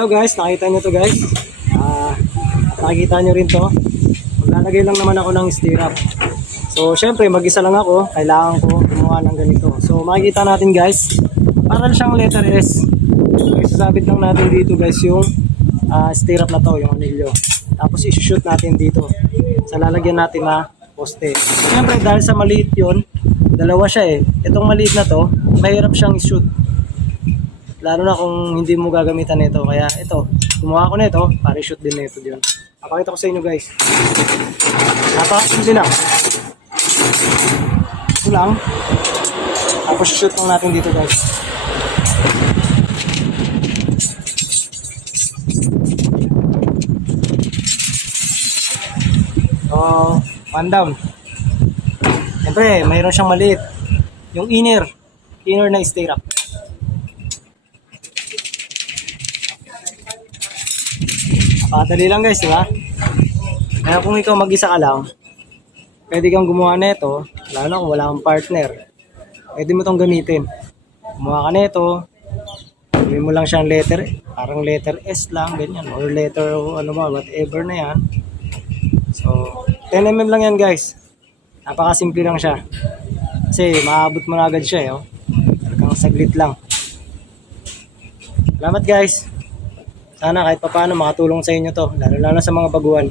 Hello guys, nakita nyo to guys. Ah, nakikita nyo rin to. Maglalagay lang naman ako ng stirrup. So, syempre, mag-isa lang ako. Kailangan ko gumawa ng ganito. So, makikita natin guys, para siyang letter S. So, isasabit lang natin dito guys yung ah, stirrup na to, yung anilyo. Tapos, isushoot natin dito. Sa lalagyan natin na poste. Syempre, dahil sa maliit yun, dalawa siya eh. Itong maliit na to, mahirap siyang i-shoot. Lalo na kung hindi mo gagamitan nito. Kaya ito, gumawa ko nito para i-shoot din nito diyon. Papakita ko sa inyo guys. Napakasimple lang. Ito lang. Tapos shoot lang natin dito guys. So, one down. Siyempre, mayroon siyang maliit. Yung inner. Inner na stirrup. Padali lang guys, di ba? Kaya kung ikaw mag-isa ka lang, pwede kang gumawa nito, lalo na kung wala kang partner. Pwede mo tong gamitin. Gumawa ka nito, gawin mo lang siyang letter, parang letter S lang, ganyan, or letter, ano mo, whatever na yan. So, 10mm lang yan guys. Napakasimple lang siya. Kasi maabot mo na agad siya, eh, oh. Talagang saglit lang. Salamat guys. Sana kahit papaano makatulong sa inyo to, lalo lalo sa mga baguhan.